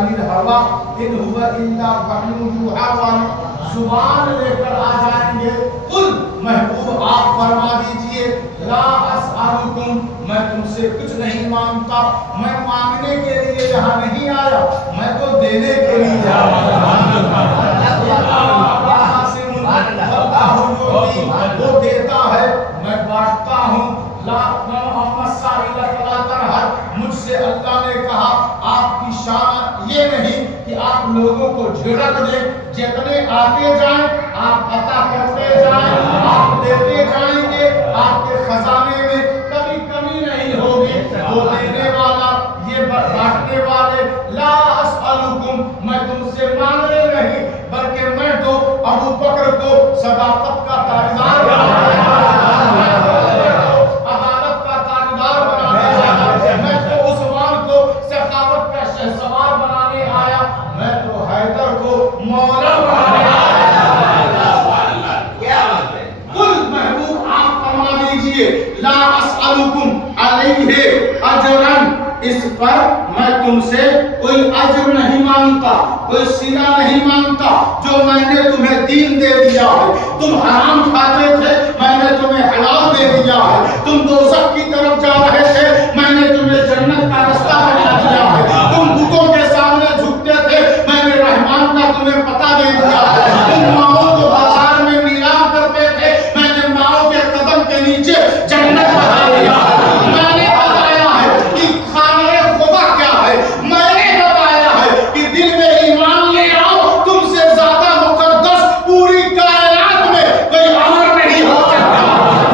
عن الهوى ان هو الا وحی یوحی، زبان لے کر آ جائیں گے. قل محبوب آپ فرما دیجئے لا اسألکم، میں تم سے کچھ نہیں مانگتا، میں مانگنے کے لیے یہاں نہیں آیا، میں تو دینے کے لیے آیا. وہ دیتا ہے میں بانٹتا ہوں. مجھ سے اللہ نے کہا آپ کی شان یہ نہیں کہ آپ لوگوں کو جھڑک دیں، جتنے آتے جائیں آپ عطا کرتے جائیں، آپ دیتے جائیں گے، آپ کے خزانے میں کبھی کمی نہیں ہوگی. وہ دینے والا، یہ بانٹنے والے، لا اسألکم، میں تم سے مانگنے نہیں بلکہ میں تو ابو بکر کو صداقت کا تاجدار بنانے جا رہا ہوں، عدالت کا تاجدار بنانے جا رہا ہوں، میں تو عثمان کو سخاوت کا شہسوار بنانے آیا، میں تو حیدر کو مولا بنانے آیا. کل محبوب آپ فرما دیجئے لا اسألکم علیہ اجرا، اس پر میں تم سے کوئی اجر نہیں مانگتا، کوئی صلہ نہیں مانگتا. جو میں نے تمہیں دین دے دیا ہے، تم حرام کھاتے تھے میں نے تمہیں حلال دے دیا ہے، تم دوزخ کی طرف جا رہے تھے میں نے تمہیں جنت کا رستہ بتا دیا ہے، تم بتوں کے سامنے جھکتے تھے میں نے رحمان کا تمہیں پتہ دے دیا ہے، تم ماؤں کو بازار میں نیلام کرتے تھے میں نے ماؤں کے قدم کے نیچے جنت بتا دیا ہے. میں نے بتایا ہے کہ خانہ خدا کیا ہے، میں نے بتایا ہے کہ دل میں ایمان لے آؤ، تم سے زیادہ مقدس پوری کائنات میں کوئی عمل نہیں ہو سکتا.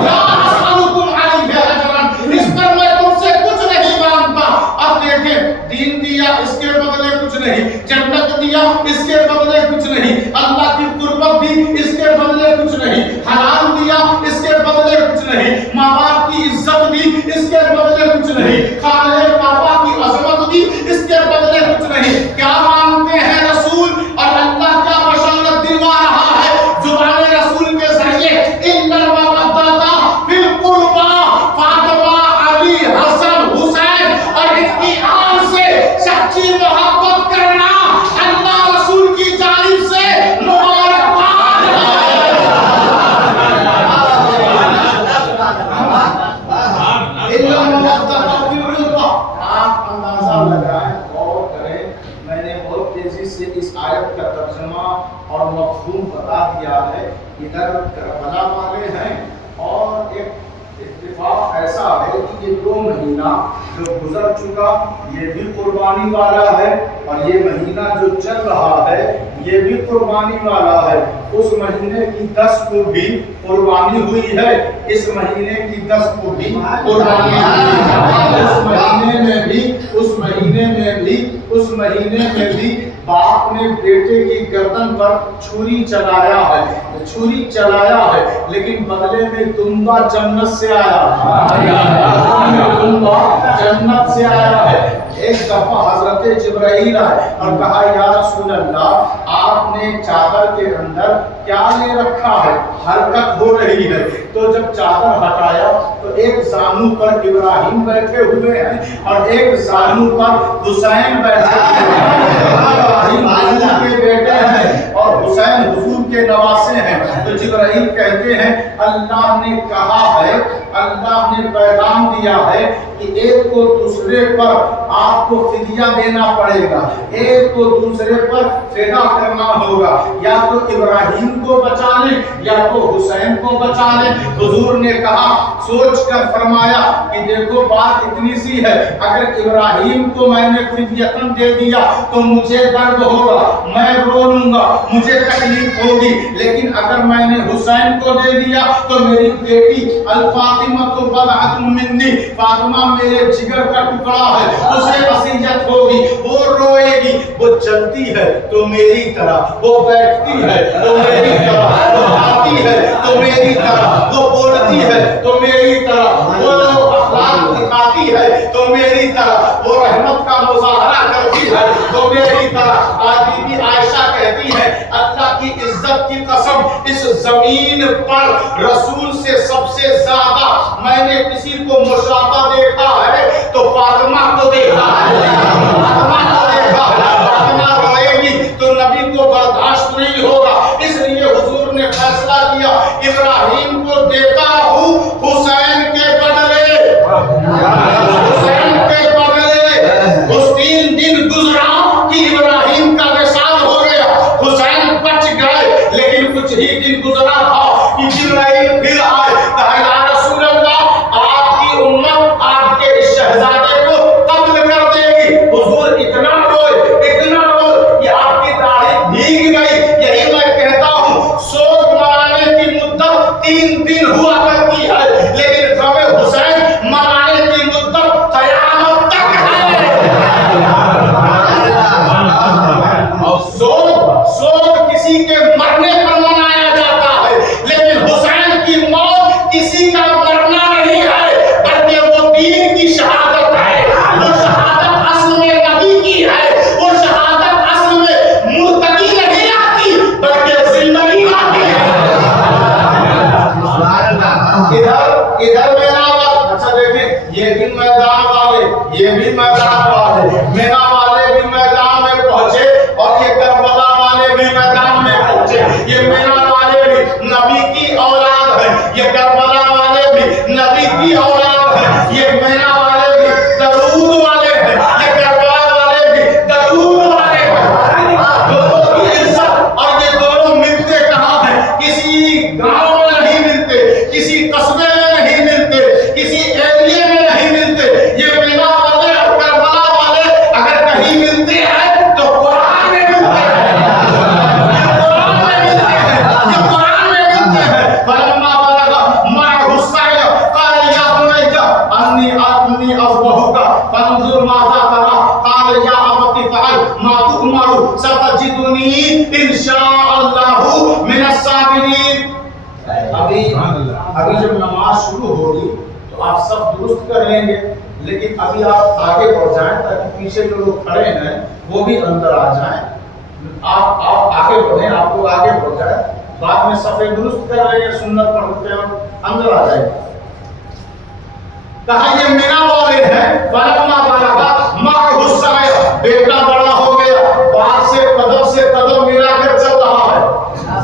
لا اسألکم علیہ اجرا، اس پر میں تم سے کچھ نہیں مانگتا. اب دیکھیں، دین دیا اس کے بدلے کچھ نہیں، جنت دیا اس کے بدلے کچھ نہیں، اللہ کی قربت دی اس کے بدلے کچھ نہیں، حلال دیا اس کے بدلے کچھ نہیں، ماں باپ کی عزت دی اس کے بدلے کچھ نہیں، خانہ کعبہ کی عظمت دی اس کے بدلے کچھ نہیں. کیا مانگتے ہیں رسول؟ اور اللہ کیا بشارت دلوا رہا ہے زبان رسول کے ذریعے؟ ان المودۃ فی القربى، فاطمہ، علی، حسن، حسین اور ان کی آن سے سچی محبت کرنا اللہ رسول کی جانب سے مبارکباد ہے. آپ اندازہ لگائیں، غور کریں، میں نے بہت تیزی سے اس آیت کا ترجمہ اور مفہوم بتا دیا ہے. ادھر کربلا والے ہیں اور ایک اتفاق ایسا ہے کہ یہ 2 مہینہ جو گزر چکا یہ بھی قربانی والا ہے، اور یہ مہینہ جو چل رہا ہے یہ بھی قربانی والا ہے. اس مہینے کی 10 کو بھی قربانی ہوئی ہے، اس مہینے کی 10 کو بھی قربانی ہوئی ہے. اس مہینے میں بھی باپ نے بیٹے کی گردن پر چھری چلایا ہے، لیکن بدلے میں دمبا جنت سے آیا ہے. ایک دفعہ حضرت جبرائیل آئے اور کہا یا رسول اللہ آپ نے چادر کے اندر کیا لے رکھا ہے، حرکت ہو رہی ہے. تو جب چادر ہٹایا تو ایک زانو پر ابراہیم بیٹھے ہوئے ہیں اور ایک زانو پر حسین بیٹھے ہوئے ہیں. ابراہیم حضور کے بیٹے ہیں اور حسین حضور کے نواسے ہیں. تو جبرائیل کہتے ہیں اللہ نے کہا ہے، اللہ نے پیغام دیا ہے کہ ایک کو دوسرے پر آپ کو فدیہ دینا پڑے گا، ایک کو دوسرے پر فدا کرنا ہوگا، یا تو ابراہیم کو بچا لیں یا تو حسین کو بچا لیں. حضور نے کہا سوچ کر فرمایا کہ دیکھو بات اتنی سی ہے، اگر ابراہیم کو میں نے فدیتاً دے دیا تو مجھے درد ہوگا، میں رو لوں گا، مجھے تکلیف ہوگی، لیکن اگر میں نے حسین کو دے دیا تو میری بیٹی الفاطمہ تو بضعۃ منی، فاطمہ میرے جگر کا ٹکڑا ہے، اسے وصیت ہوگی، وہ روئے گی، وہ چلتی ہے تو میری طرح، وہ بیٹھتی ہے تو میری طرح، وہ آتی ہے تو میری طرح، وہ بولتی ہے تو میری طرح، وہ اخلاق دکھاتی ہے تو میری طرح، وہ رحمت کا مظاہرہ کرتی ہے تو میری طرح. بی بی عائشہ کہتی ہے اللہ کی عزت کی قسم اس زمین پر رسول سے سب سے زیادہ میں نے کسی کو مشابہ دیکھا ہے تو فاطمہ کو دیکھا ہے. یہ مینا والے بھی نبی کی اولاد ہیں، یہ کربلا والے بھی نبی کی اولاد ہیں، یہ مینا والے بھی درود والے ہیں، یہ کربلا والے بھی درود والے ہیں۔ دونوں کی عزت، اور یہ دونوں ملتے کہاں ہیں؟ کسی گاؤں میں نہیں ملتے، کسی قصبے میں نہیں ملتے، کسی ایریے میں نہیں ملتے۔ یہ مینا والے اور کربلا والے اگر کہیں ملتے ہیں تو قرآن میں ملتے ہیں، یہ قرآن میں ملتے ہیں، یہ قرآن میں ملتے ہیں۔ فلما بلغ معه السعي قال يا بني انی اذبحک فانظر ماذا ترى قال يا ابت افعل ما تؤمر ستجدنی ان شاء اللہ من الصابرین۔ ابھی جب نماز شروع ہوگی تو آپ سب درست کر لیں گے، لیکن ابھی آپ آگے بڑھ جائیں تاکہ پیچھے جو لوگ کھڑے ہیں وہ بھی اندر آ جائیں۔ آپ آگے بڑھیں، آپ لوگ آگے بڑھ جائیں، بعد میں صفے درست کر لیں گے، سنت پڑھتے ہیں اندر آ جائیں۔ کہا یہ مینا والے ہیں۔ فلما بلغ معه السعي، بیٹا بڑا ہو گیا، باپ سے قدم ملا کر چل رہا ہے،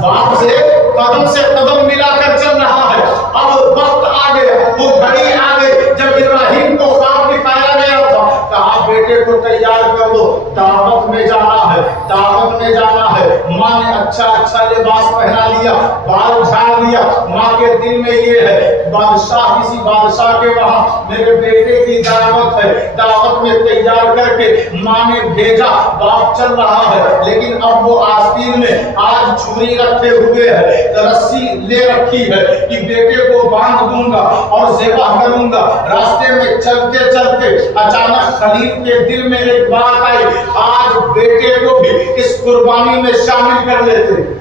باپ سے قدم ملا کر چل رہا ہے۔ اب وقت آ گیا، وہ گھڑی آ گئی جب ابراہیم کو خواب دکھایا گیا تھا، کہا بیٹے کو تیار کر دو، دعوت میں جانا ہے، دعوت میں جانا ہے۔ ماں نے اچھا لباس پہنا لیا، بال جھاڑ لیا۔ ماں کے دل میں یہ ہے کسی بادشاہ کے وہاں میرے بیٹے کی دعوت ہے، دعوت میں تیار کر کے ماں نے بھیجا، باپ چل رہا ہے، لیکن اب وہ آستین میں آج چھری رکھے ہوئے ہے، رسی لے رکھی ہے کہ بیٹے کو باندھ دوں گا اور ذبح کروں گا۔ راستے میں چلتے چلتے اچانک خلیل کے دل میں ایک بات آئی، آج بیٹے کو بھی اس قربانی میں شامل کر لیتے۔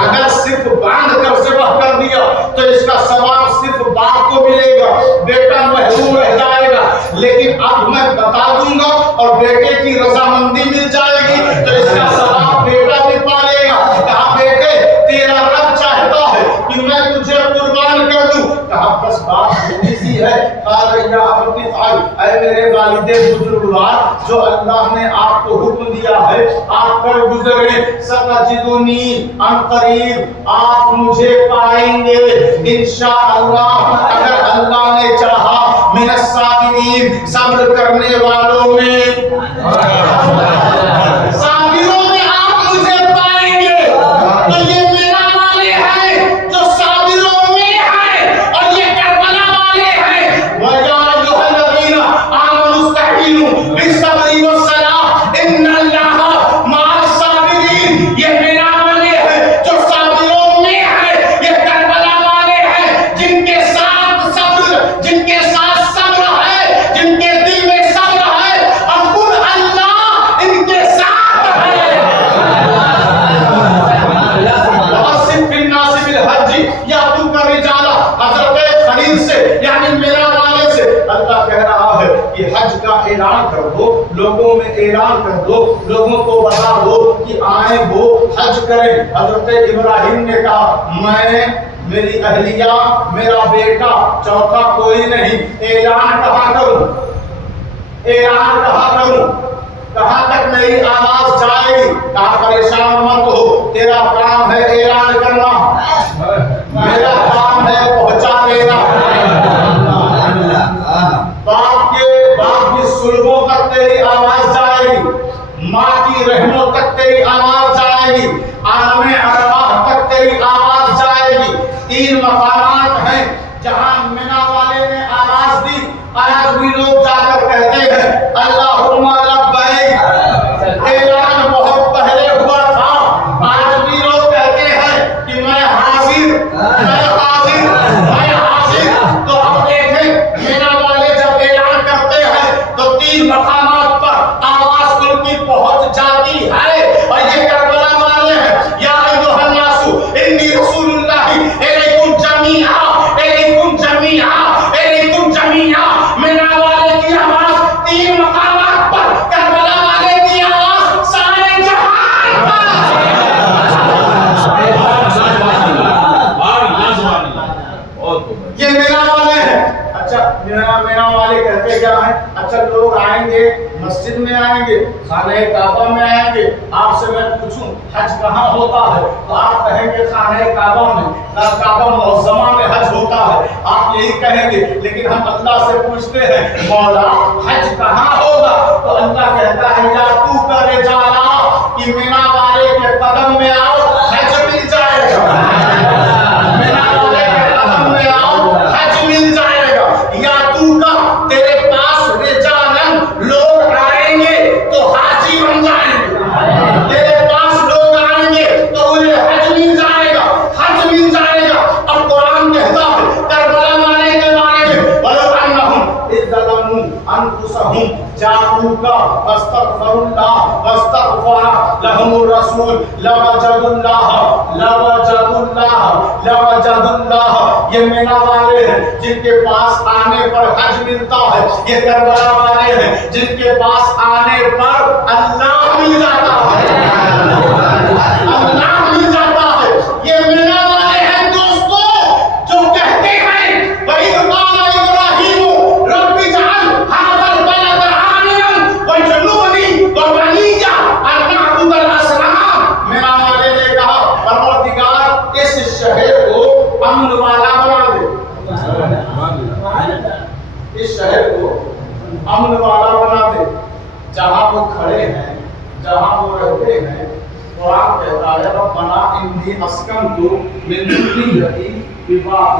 اگر صرف باندھ کر ذبح کر دیا تو اس کا ثواب صرف باپ کو ملے گا، بیٹا محروم رہ جائے گا، لیکن اب میں بتا دوں گا اور بیٹے کی رضامندی مل جائے گی تو اس کا ثواب بیٹا بھی پالے گا۔ کہا بیٹے تیرا رب چاہتا ہے کہ میں تجھے قربان کر دوں۔ کہا بس بات تھوڑی سی ہے۔ قال یا ابت افعل، اے میرے والد بزرگوار، جو اللہ نے آپ کو حکم دیا ہے آپ پر گزرے۔ ستجدنی ان قریب، آپ مجھے پائیں گے انشاءاللہ، اگر اللہ نے چاہا، من الصابرین، صبر کرنے والوں میں، صابروں میں آپ مجھے پائیں گے۔ تو یہ میرا والے ہیں جو صابروں میں ہیں، اور یہ کربلا والے ہیں۔ وَيَا أَيُّهَا الَّذِينَ آمَنُوا اسْتَعِينُوا بِالصَّبْرِ وَالصَّلَاةِ إِنَّ اللَّهَ مَعَ الصَّابِرِينَ۔ یہ میرا والے ہیں جو صابروں میں ہیں، یہ کربلا والے ہیں جن کے ساتھ صبر، جن کے ساتھ صبر ہے، جن کے دل میں صبر ہے، اور خود اللہ ان کے ساتھ ہے۔ وَأَذِّن فِي النَّاسِ بِالْحَجِّ يَأْتُوكَ رِجَالًا، حضرت خلیل سے یعنی میرا والے سے اللہ کہہ رہا ہے کہ حج کا اعلان کر دو، لوگوں میں اعلان کر دو، لوگوں کو بتا دو کہ آئیں وہ حج کریں۔ حضرت ابراہیم نے کہا میں، میری اہلیہ، میرا بیٹا، چوتھا کوئی نہیں، اعلان کہاں کروں، اعلان کہاں کروں، کہاں تک میری آواز جائے گی؟ کہا پریشان مت ہو، تیرا کام ہے اعلان کرنا، میرا کام ہے پہنچا دینا۔ باپ کی سلبوں تک تیری آواز جائے گی، ماں کی رحموں تک تیری آواز جائے گی، عالم ارواح تک تیری آواز جائے گی۔ 3 مقامات ہیں جہاں مینا والے نے آواز دی، آج بھی لوگ جا کر کہتے ہیں اللہم لبیک۔ اعلان بہت پہلے ہوا تھا، آج بھی لوگ کہتے ہیں کہ میں حاضر، میں حاضر، میں حاضر۔ تو اب دیکھیں مینا والے جب اعلان کرتے ہیں تو 3 مقامات پر آواز ان کی پہنچ جاتی ہے، اور یہ کربلا والے ہیں۔ یا ایھا الناس انی رسول اللہ الیکم جمیعا، الیکم جمیعا، الیکم جمیعا۔ مینا والے کی آواز 3 مقامات پر، کربلا والے کی آواز سارے جہان پر۔ یہ مینا والے ہیں۔ اچھا مینا والے کہتے کیا ہیں؟ اچھا لوگ آئیں گے مسجد میں آئیں گے, خانہ کعبہ میں آئیں گے, آپ سے میں پوچھوں حج کہاں ہوتا ہے تو آپ کہیں گے خانہ کعبہ میں, کعبہ معظمہ میں حج ہوتا ہے, آپ یہی کہیں گے. لیکن ہم اللہ سے پوچھتے ہیں مولا حج کہاں ہوگا, تو اللہ کہتا ہے یا تو کا رجالا کہ مینا والے کے قدم میں آؤ حج مل جائے گا, مینا والے کے قدم میں آؤ حج مل جائے گا. یا تو کا تیرے پاس رجالن لوگ آئیں گے تو حاجی بن جائیں گے, تیرے پاس لوگ آئیں گے تو انہیں حج مل جائے گا, حج مل جائے گا. اب قرآن کہتا ہے کربلا والے کے بارے میں وَلَوْ أَنَّهُمْ إِذْ ظَلَمُوا أَنفُسَهُمْ جَاءُوكَ فَاسْتَغْفَرُوا اللَّهَ وَاسْتَغْفَرَ لَهُمُ الرَّسُولُ لَوَجَدُوا اللَّهَ. یہ مینا والے ہیں جن کے پاس آنے پر حج ملتا ہے, یہ کربلا والے ہیں جن کے پاس آنے پر اللہ مل جاتا ہے, اللہ مل جاتا ہے. یہ مینا والے ہیں دوستو جو کہتے ہیں وَإِذْ قَالَ إِبْرَاهِيمُ رَبِّ اجْعَلْ هَٰذَا الْبَلَدَ آمِنًا وَاجْنُبْنِي وَبَنِيَّ أَن نَّعْبُدَ الْأَصْنَامَ. مینا والے نے کہا پروردگار اس شہر کو امن والا بنا دے, اس شہر کو امن والا بنا دے. جہاں وہ کھڑے ہیں, جہاں وہ رہتے ہیں, قرآن کہتا ہے ربنا انی اسکنت من ذریتی بواد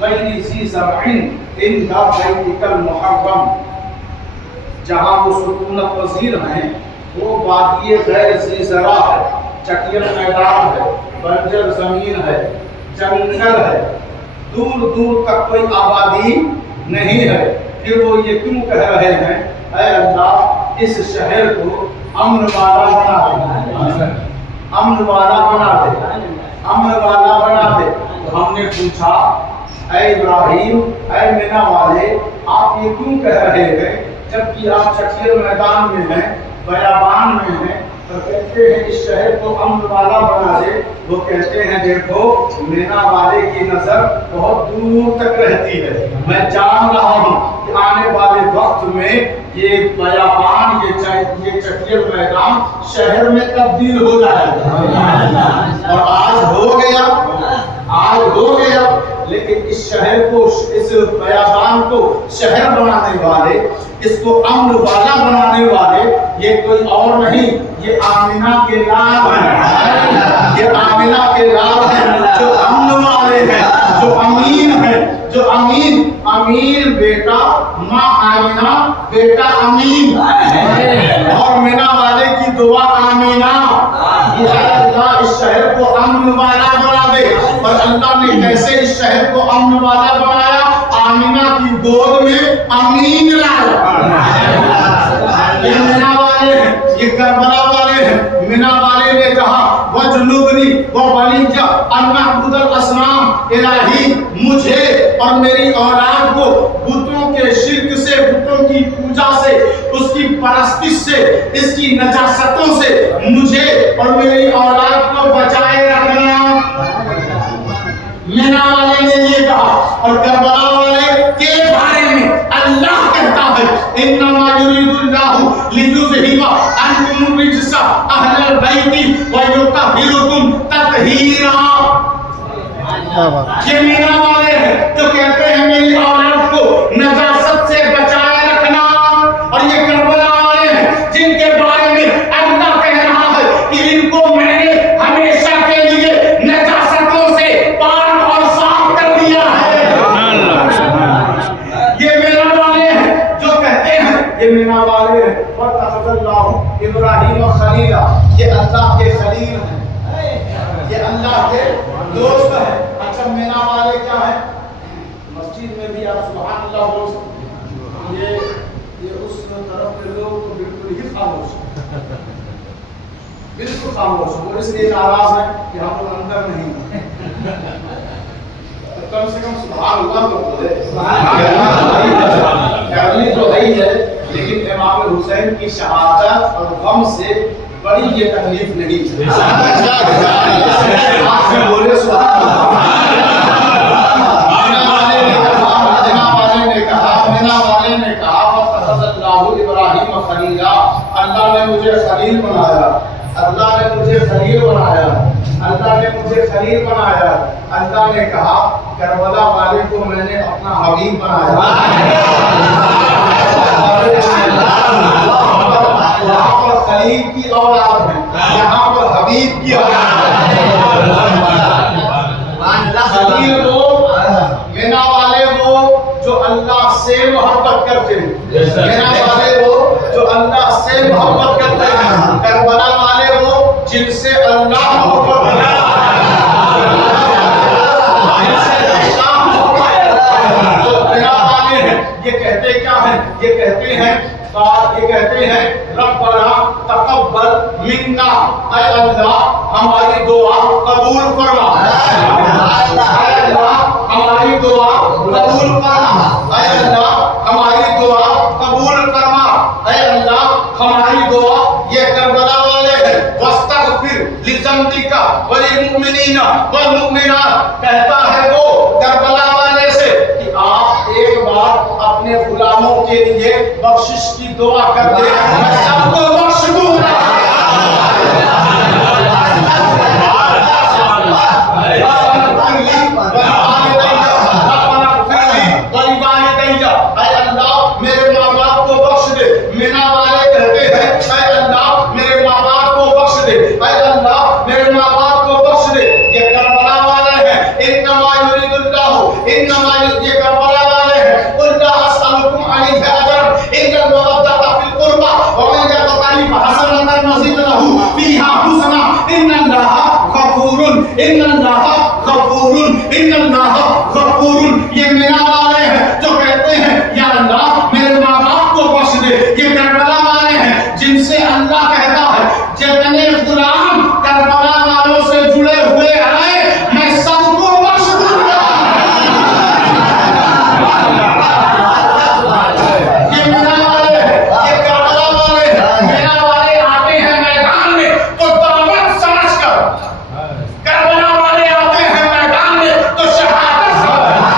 غیر ذی زرع عند بیتک المحرم. جہاں وہ سکونت پذیر ہیں وہ وادی غیر ذی زرع ہے, چٹیل میدان ہے, بنجر زمین ہے, جنگل ہے, دور دور تک کوئی آبادی نہیں ہے. پھر وہ یہ کیوں کہہ رہے ہیں اے اللہ اس شہر کو امن والا بنا دے, امن والا بنا دے, امن والا بنا دے. تو ہم نے پوچھا اے ابراہیم, اے مینا والے, آپ یہ کیوں کہہ رہے ہیں جبکہ آپ چٹیل میدان میں ہیں, بیابان میں ہیں, اور کہتے ہیں اس شہر کو امن والا بنا دے. وہ کہتے ہیں دیکھو مینا والے کی نظر بہت دور تک رہتی ہے, میں جان رہا ہوں کہ آنے والے وقت میں یہ بیابان, یہ چٹیل میدان شہر میں تبدیل ہو جائے گا. اور آج ہو گیا, آج ہو گیا. لیکن اس شہر کو, اس بیابان کو شہر بنانے والے, اس کو امن والا بنانے والے یہ کوئی اور نہیں, یہ آمینہ کے لال ہیں, یہ آمینہ کے لال ہیں جو امن والے ہیں, جو امین ہیں, جو امین, امین بیٹا ماں آمینہ بیٹا امین, اور مینا والے کی دعا آمینہ. یہ اللہ اس شہر کو امن والا بنا دے. اور اللہ نے کیسے اس شہر کو امن والا بنایا, آمینہ کی گود میں امین لایا. یہ مینا والے ہیں, یہ کربلا والے ہیں. مینا والے نے کہا وَجْنُبْنِي وَبَنِيَّ أَن نَّعْبُدَ الْأَصْنَامَ, الہی مجھے اور میری اولاد کو بتوں کے شرک سے, بتوں کی پوجا سے, اس کی پرستش سے, اس کی نجاستوں سے مجھے اور میری اولاد کو بچائے رکھنا. مینا والے نے یہ کہا. اور کربلا والے کے بارے میں اللہ کہتا ہے انما یرید اللہ لیذہب عنکم الرجس اہل البیت ویطہرکم تطہیرا. یہ مینا والے ہیں جو کہتے ہیں میری اولاد کو نجاست سے بچائے رکھنا. اور یہ کربلا والے ہیں جن کے بارے میں اللہ کہہ رہا ہے کہ ان کو میں نے ہمیشہ کے لیے نجاستوں سے پاک اور صاف کر دیا ہے. یہ مینا والے ہیں جو کہتے ہیں, یہ مینا والے ہیں وَاتَّخَذَ اللَّهُ إِبْرَاهِيمَ خَلِيلًا, یہ اللہ کے خلیل ہیں, یہ اللہ کے دوست ہیں. اچھا مینا والے کیا ہیں؟ مسجد میں بھی آپ سبحان اللہ بول سکتے. یہ اس طرف کے لوگ تو بالکل ہی خاموش ہیں, بالکل خاموش ہیں. وہ اس لیے ناراض ہیں کہ ہم لوگ اندر نہیں ہیں. کم سے کم سبحان اللہ تو بولے. خیرلی تو ہے ہی ہے, لیکن امام حسین کی شہادت اور غم سے بڑی یہ تکلیف نہیں. آپ سے بولے سبحان اللہ. مینا والے نے کہا وَاتَّخَذَ اللَّهُ إِبْرَاهِيمَ ابراہیم خلیلا، اللہ نے مجھے خلیل بنایا، اللہ نے مجھے خلیل بنایا، اللہ نے مجھے خلیل بنایا۔ اللہ نے کہا کربلا والے کو میں نے اپنا حبیب بنایا۔ یہاں پر خلیل کی اولاد ہے، یہاں پر حبیب کی اولاد ہے۔ خلیل وہ، مینا والے وہ جو اللہ سے محبت کرتے ہیں، مینا والے وہ جو اللہ سے محبت کرتے ہیں، کربلا والے وہ جن سے اللہ محبت کرتا ہے۔ یہ کہتے کیا ہیں؟ یہ کہتے ہیں ربنا تقبل منا، اے اللہ ہماری دعا قبول فرما، اے اللہ ہماری دعا قبول فرما، اے اللہ ہماری دعا قبول فرما، اے اللہ ہماری دعا۔ یہ کربلا والے ہیں۔ واستغفر لذنبک وللمؤمنین والمؤمنات، کہتا ہے وہ کربلا والے سے کہ آپ ایک بار اپنے غلاموں کے لیے بخشش کی دعا کر دیں، میں سب کو بخش دوں گا۔ اے اللہ میرے ماں باپ کو بخش دے۔ مینا والے کہتے ہیں اے اللہ میرے ماں باپ کو بخش دے، اے اللہ میرے ماں باپ کو بخش دے۔ یہ کربلا والے ہیں۔ انما یرید اللہ، یہ کربلا والے ہیں۔ قل لا اسألکم علیہ اجرا الا المودۃ فی القربى ومن یقترف حسنۃ نزد له فیہا حسنا ان اللہ غفور، ان اللہ غفور، ان اللہ غفور۔ یہ مینا والے ہیں جو کہتے ہیں یا اللہ میرے ماں باپ کو بخش دے۔ یہ کربلا والے ہیں جن سے اللہ کہتا ہے جتنے غلام کربلا والوں سے جڑے ہوئے ہیں میں سب کو بخش دوں گا۔ یہ مینا والے ہیں، یہ کربلا والے ہیں۔ مینا والے آتے ہیں میدان میں تو دعوت سمجھ کر، کربلا والے آتے ہیں میدان میں تو شہادت سمجھ کر۔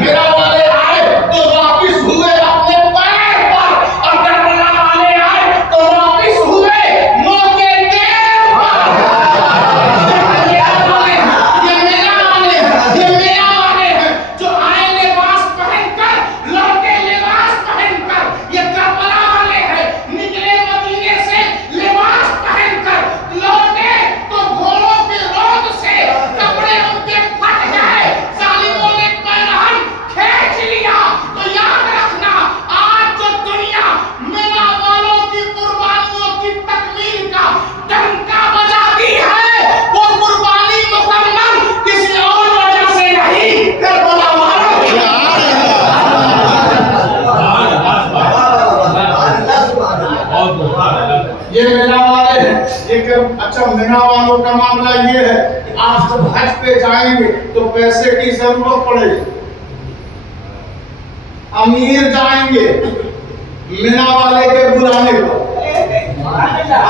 مینا والے آئے تو واپس ہوئے اپنے پیر پر، اور کربلا والے آئے تو واپس ہوئے موقع دیر پر۔ یہ مینا والے ہیں، یہ مینا والے ہیں جو آئے لباس پہن کر، لوٹے لباس پہن کر۔ یہ کربلا والے ہیں نکلے مدینے سے لباس پہن کر، لوٹے تو گھوڑوں کے رود سے کپڑے ان کے پھٹ گئے، ظالموں نے پیرہن کھینچ لیا۔ تو یاد رکھنا آج جو دنیا مینا والوں کی قربانیوں کی تکمیل کا ڈنکا بجاتی ہے وہ قربانی مکمل کسی اور وجہ سے نہیں، کربلا والوں کی۔ یہ مینا والے ہیں۔ اچھا مینا والوں کا معاملہ یہ ہے کہ آپ جب حج پہ جائیں گے تو پیسے کی ضرورت پڑے گی۔ امیر جائیں گے مینا والے کے بلانے پر،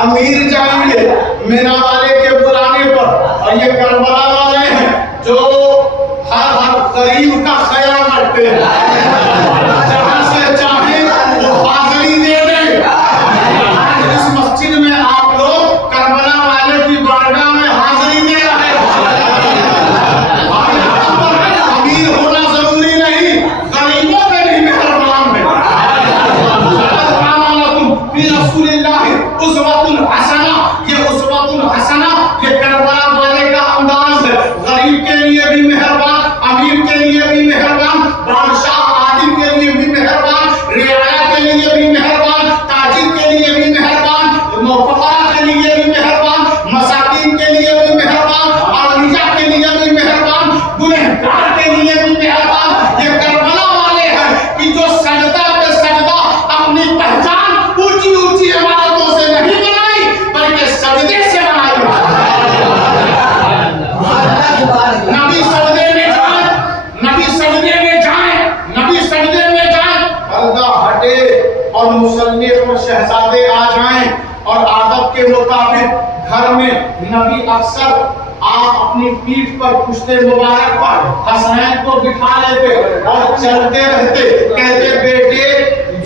امیر جائیں گے مینا والے کے بلانے پر۔ اور یہ کربلا والے ہیں جو ہر غریب کا خیال رکھتے ہیں، جہاں سے چاہیں وہ حاضری دے دیں۔ اس مسجد میں آپ لوگ کربلا والے کی بارگاہ میں حاضری دے رہے امیر ہونا ضروری نہیں، غریبوں پہ بھی مہربان ہے۔ فی رسول اللہ اسوۃ حسنہ، یہ اسوۃ حسنہ یہ کربلا والے کا انداز ہے۔ غریب کے لیے بھی مہربان، امیر کے لیے بھی مہربان، بادشاہ عادل کے لیے بھی مہربان، رعایا کے لیے بھی مہربان، تاجر کے لیے بھی مہربان، فقراء کے لیے بھی مہربان، مساکین کے لیے بھی مہربان، عالیہ کے لیے بھی مہربان، گنہگار کے لیے بھی مہربان۔ یہ کربلا والے ہیں کہ جو سجدہ پہ سجدہ اپنی پہچان اونچی اونچی عبادتوں سے نہیں بنائی بلکہ سجدے سے بنائی۔ نبی سجدے میں جائیں، نبی سجدے میں جائیں، نبی سجدے میں جائیں، پردہ ہٹے اور مصلی پر شہزادے آ جائیں۔ اور عادت کے مطابق گھر میں نبی اکثر آپ اپنی پیٹھ پر پشتے مبارک پر حسنین کو بٹھا لیتے اور چلتے رہتے، کہتے بیٹے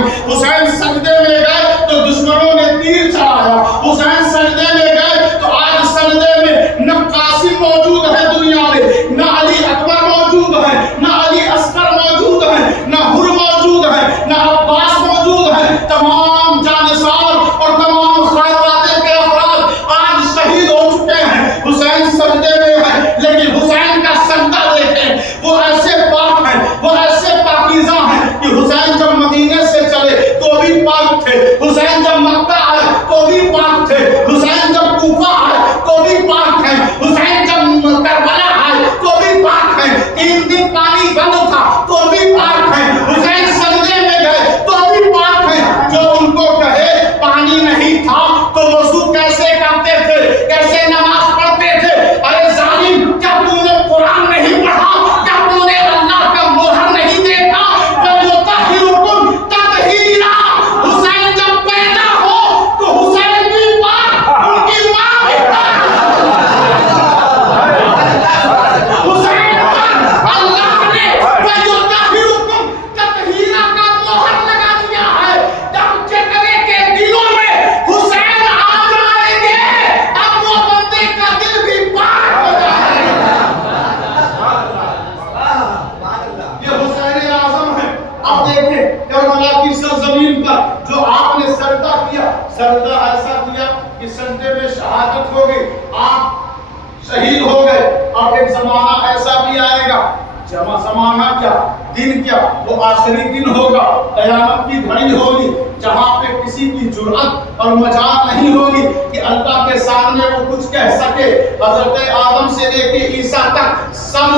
آئی. حسین سجدے میں گئے تو دشمنوں نے تیر چلایا. حسین سجدے میں گئے تو آج سجدے میں نہ قاسم موجود ہے دنیا میں، نہ علی اکبر موجود ہے، نہ علی اصغر موجود ہے، نہ حر موجود ہے، نہ عباس موجود ہے. تمام جانثار اور تمام خیر وادے کے افراد آج شہید ہو چکے ہیں. حسین سجدے میں ہے، لیکن حسین کا سجدہ دیکھیں، وہ ایسے پاک ہیں، وہ ایسے پاکیزہ ہیں کہ حسین جب مدینے سے چلے تو بھی پاک تھے. حسین جب مکہ آئے تو بھی پاک تھے. حسین جب کوفہ آئے تو بھی پاک ہیں. حسین جب کربلا آئے تو بھی پاک ہیں. 3 دن پانی بند تھا تو بھی پاک ہیں. حسین سجدے میں گئے تو بھی پاک ہیں. جو ان کو کہے پانی نہیں تھا تو وضو کیسے کرتے تھے، کیسے نماز پڑھتے تھے؟ ارے ظالم، کیا تم نے قرآن نہیں پڑھا؟ کیا تم نے اللہ کا مہر نہیں دیکھا؟ وَيُطَهِّرُكُمْ تَطْهِيرًا. حسین جب پیدا ہو تو حسین بھی پاک، ان کی ماں بھی پاک. حسین پر اللہ نے وَيُطَهِّرُكُمْ تَطْهِيرًا کا مہر لگا دیا ہے. جب چکرے کے دنوں میں حسین آ جائیں گے، اب وہ بندے کا دل بھی پاک ہو جائے گا. یہ حسین اعظم ہے. اب دیکھیں کربلا کی سرزمین پر جو آپ نے سجدہ کیا، سجدہ ایسا کیا کہ سجدے میں شہادت ہو گئی، آپ شہید ہو گئے. اب ایک زمانہ ایسا بھی آئے گا، زمانہ کیا، دن کیا، وہ آخری دن ہوگا، قیامت کی گھڑی ہوگی، جہاں پہ کسی کی جرأت اور مجال نہیں ہوگی کہ اللہ کے سامنے وہ کچھ کہہ سکے. حضرت آدم سے لے کے عیسیٰ تک سب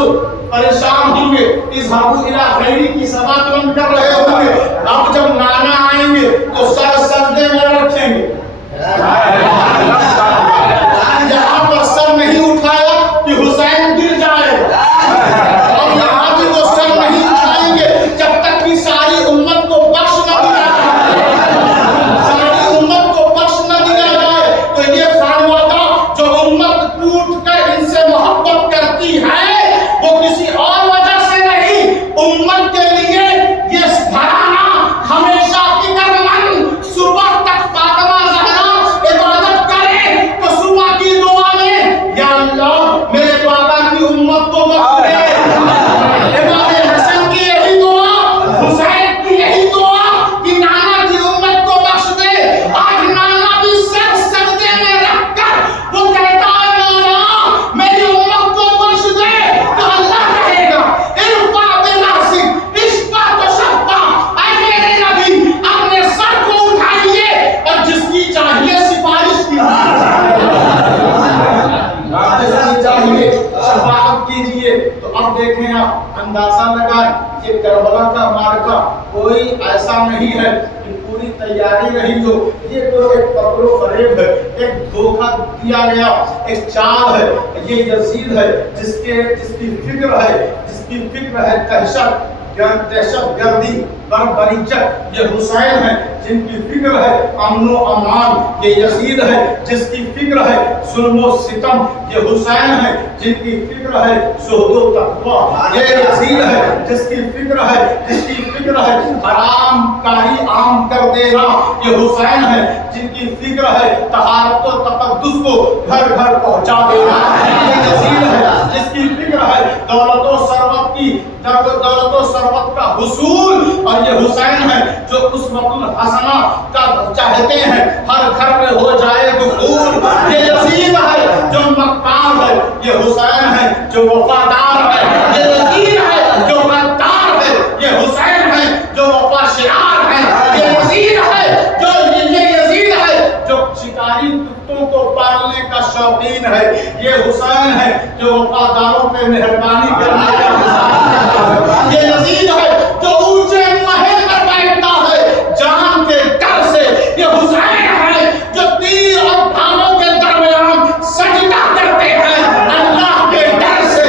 پریشان ہوں گے. اذهبوا الى غیری کی صدا بلند کر رہے ہوں گے. اب جب نانا آئیں گے تو سر سجدے میں رکھیں گے. یہاں پر سر نہیں اٹھایا کہ حسین گر جائے گا، اور یہاں بھی وہ سر نہیں اٹھائیں گے جب تک کہ ساری امت کو بخش نہ دیا جائے. ساری امت کو بخش نہ دیا جائے. تو یہ خانوادہ جو امت ٹوٹ کر ان سے محبت کرتی ہے، وہ کسی اور وجہ سے نہیں، امت کے لیے یہ گھرانہ ہمیشہ فکر مند. صبح تک فاطمہ زہرا عبادت کرے تو صبح کی دعا میں یا اللہ میرے بابا کی امت کو بخش دے. امام حسن کی یہی دعا، حسین کی یہی دعا کہ نانا کی امت کو بخش دے. آج نانا بھی سر سجدے میں رکھ کر وہ کہتا ہے نانا میری امت کو بخش دے، تو اللہ کہے گا ارفع براسک اشفع تشفع. اے میرے نبی اپنے سر کو اٹھائیے اور جس کی چاہیے سفارش چاہیے شفاعت کیجئے. تو اب دیکھیں آپ اندازہ لگائیں کہ کربلا کا معرکہ کوئی ایسا نہیں ہے کہ پوری تیاری رہی ہو. یہ تو ایک پکڑ و فریب ہے، ایک دھوکہ دیا گیا، ایک چال ہے. یہ یزید ہے جس کی فکر ہے دہشت گردی بربریت. یہ حسین ہے جن کی فکر ہے امن و امان. یہ یزید ہے جس کی فکر ہے ظلم و ستم. یہ حسین ہے جن کی فکر ہے زہد و تقوی. یہ یزید ہے جس کی فکر ہے حرام کاری عام کر دینا. یہ حسین ہے جن کی فکر ہے طہارت و تقدس کو گھر گھر پہنچا دینا. یہ یزید ہے جس کی فکر ہے دولت و ثروت کا حصول. اور یہ حسین ہے جو اسوۃ الحسنہ کا چاہتے ہیں ہر گھر میں ہو جائے دخول. یہ یزید ہے جو مکار ہے. یہ حسین ہے جو وفادار ہے. یہ یزید ہے جو غدار ہے. یہ حسین ہے جو وفا شعار ہے. یہ یزید ہے جو شکاری کتوں کو پالنے کا شوقین ہے. یہ حسین ہے جو وفاداروں پہ مہربانی کرنے کا حسین. یہ یزید ہے جو اونچے محل پر بیٹھتا ہے جان کے ڈر سے. یہ حسین ہے جو تیر اور ڈھالوں کے درمیان سجدہ کرتے ہیں اللہ کے ڈر سے.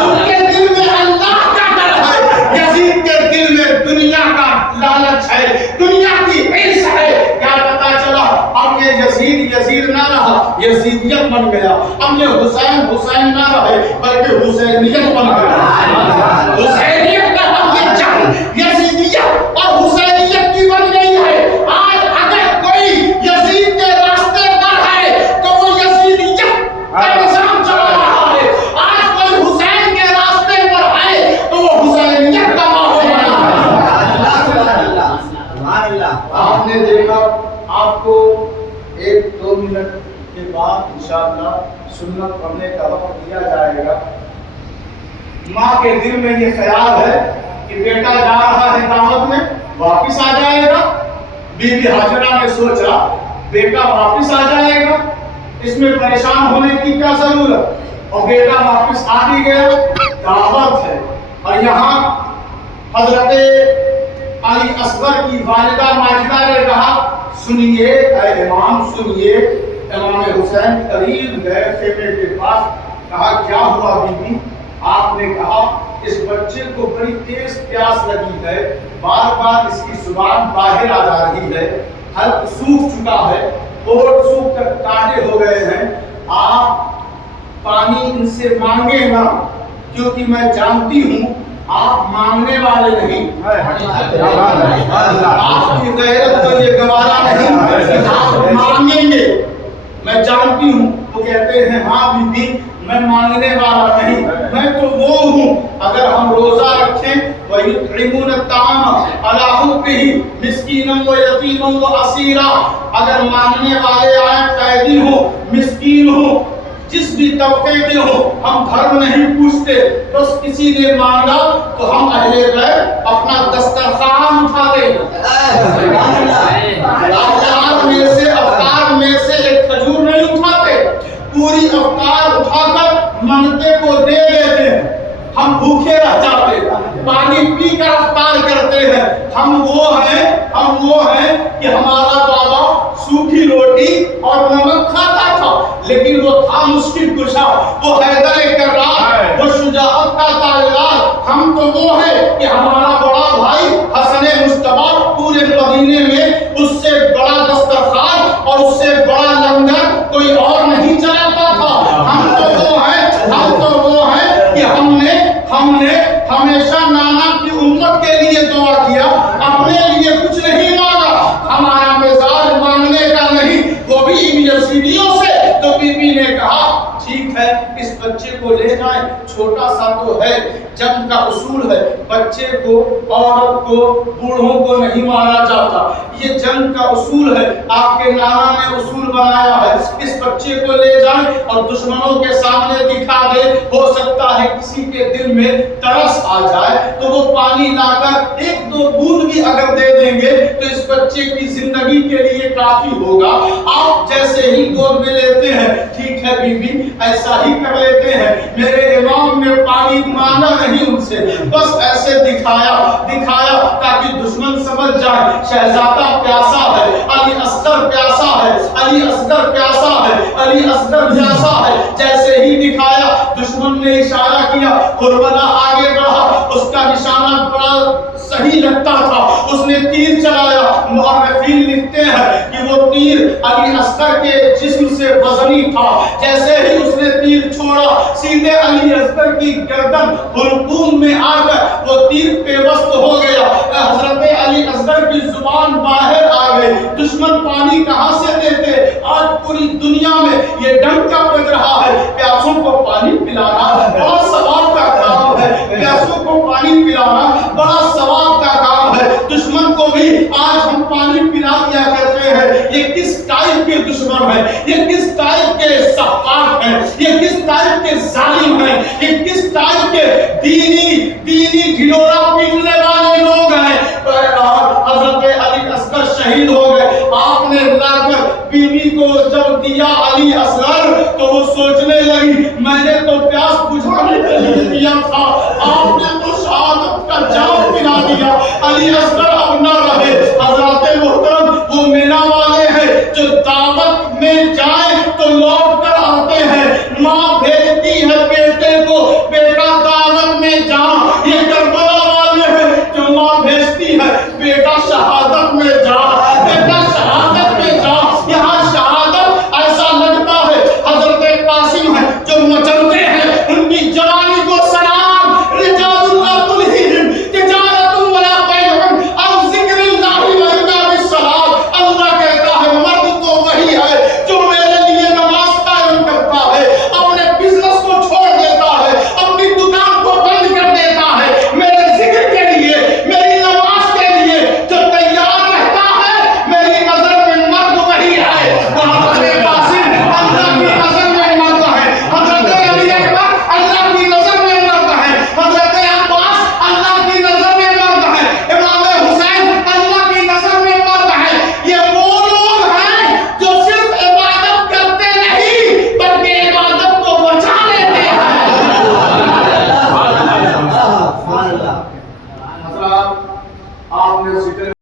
ان کے دل میں اللہ کا ڈر ہے. یزید کے دل میں دنیا کا لالچ ہے، دنیا کی عز ہے. کیا پتا چلا اب یہ یزید نہ رہا، یزیدیت بن گیا. اب یہ حسین نہ رہے بلکہ حسینیت بن گیا. حسینیت کا اب یہ جنگ یزیدیت اور حسین آپ نے دیکھا آپ کو 1-2 منٹ کے بعد انشاءاللہ سنت پڑھنے کا وقت دیا جائے گا. ماں کے دل میں یہ خیال ہے کہ بیٹا جا رہا ہے دعوت میں واپس آ جائے گا. بی بی ہاجرہ نے سوچا بیٹا واپس آ جائے گا, اس میں پریشان ہونے کی کیا ضرورت, اور بیٹا واپس آ بھی گیا. دعوت ہے. اور یہاں حضرت علی اصغر کی والدہ ماجدہ نے کہا سنیے اے امام سنیے. امام حسین قریب گئے خیمے کے پاس, کہا کیا ہوا بی بی؟ آپ نے کہا اس بچے کو بڑی تیز پیاس لگی ہے, بار بار اس کی زبان باہر آ جا رہی ہے, حلق سوکھ چکا ہے, ہوٹھ سوکھ کر کانٹے ہو گئے ہیں. آپ پانی ان سے مانگے نہ, کیونکہ میں جانتی ہوں آپ مانگنے والے نہیں. آپ کی غیرت کو یہ گوارا نہیں, آپ مانگیں گے. میں جانتی ہوں. وہ کہتے ہیں ہاں بی بی میں مانگنے والا نہیں, میں تو وہ ہوں. اگر ہم روزہ رکھیں وَيُطْعِمُونَ الطَّعَامَ عَلَىٰ حُبِّهِ مِسْكِينًا وَيَتِيمًا وَأَسِيرًا, اگر مانگنے والے آئیں قیدی ہوں مسکین ہوں جس بھی طبقے کے ہوں, ہم دھرم نہیں پوچھتے. بس کسی نے مانگا تو ہم اہل بیت اپنا دسترخوان اٹھا دیں. افطار میں سے ایک کھجور نہیں اٹھاتے, پوری افطار اٹھا کر منگتے کو دے دیتے ہیں. ہم بھوکے رہ جاتے, پانی پی کر افطار کرتے ہیں. ہم وہ ہیں کہ ہمارا بابا سوکھی روٹی اور نمک کھاتا تھا, لیکن وہ تھا مشکل کشا, وہ حیدر کرار, وہ شجاعت کا تاجدار. ہم تو وہ ہیں کہ ہمارا بڑا بھائی حسن مجتبی پورے مدینے میں اس سے بڑا دسترخوان اور اس سے بڑا لنگر کوئی اور نہیں چلاتا تھا. ہم تو وہ ہیں کہ ہم نے ہمیشہ نانا کی امت کے لیے دعا کیا, اپنے لیے کچھ نہیں مانگا. ہمارا مزاج مانگنے کا نہیں, وہ بھی یزیدیوں سے. تو بی بی نے کہا ٹھیک ہے اس بچے کو لے جائیں, چھوٹا سا تو ہے. جنگ کا اصول ہے بچے کو, عورت کو, بوڑھوں کو نہیں مارا جاتا. یہ جنگ کا اصول ہے, آپ کے نانا نے اصول بنایا ہے. اس بچے کو لے جائیں اور دشمنوں کے سامنے دکھا دے. ہو سکتا ہے کسی کے دل میں ترس آ جائے تو وہ پانی لا کر 1-2 بوند بھی اگر دے دیں گے تو اس بچے کی زندگی کے لیے کافی ہوگا. آپ جیسے ہی گود میں لیتے ہیں ٹھیک ہے بی بی ایسا ہی کر لیتے ہیں. میرے امام نے پانی مانگا نہیں ان سے, بس ایسے دکھایا تاکہ دشمن سمجھ جائے شہزادہ پیاسا ہے, علی اصغر پیاسا ہے, علی اصغر پیاسا ہے, علی اصغر پیاسا ہے. جیسے ہی دکھایا دشمن نے اشارہ کیا, کربلا آگے بڑھا, اس کا نشانہ بڑا صحیح لگتا تھا, اس نے تیر چلایا. مورخین لکھتے ہیں کہ وہ تیر علی اصغر کے جسم سے وزنی تھا. جیسے ہی اس نے تیر چھوڑا سیدھے علی اصغر کی گردن حلقوم میں آ کر وہ تیر پیوست ہو گیا. حضرت علی اصغر کی زبان باہر آ گئی. دشمن پانی کہاں سے دیتے؟ آج پوری دنیا میں یہ ڈنکا بج رہا ہے, پیاسوں کو پانی پلانا بڑا ثواب کا کام ہے. پیاسوں کو پانی پلانا بڑا ثواب کا کام ہے. دشمن کو بھی آج ہم پانی پلا دیا کرتے ہیں. یہ کس ٹائپ کے دشمن ہیں, یہ کس ٹائپ کے سفاک ہیں, یہ کس ٹائپ کے ظالم ہیں, یہ کس ٹائپ کے دینی ڈھلورا پیٹنے والے لوگ ہیں. حضرت علی اصغر شہید ہو گئے. آپ نے لا کر بی بی کو جب دیا علی اصغر تو وہ سوچنے لگی میں نے تو پیاس بجھانے کے لیے دیا تھا, آپ نے تو شہادت کا جام پلا دیا. علی اصغر اب نہ رہے. حضرات محترم وہ مینا والے ہیں جو دعوت میں جائیں تو لوٹ کر آتے ہیں. ماں بھیجتی ہے بیٹے کو, بیٹا دعوت میں جا. یہ کربلا والے ہیں جو ماں بھیجتی ہے بیٹا شہادت میں جا.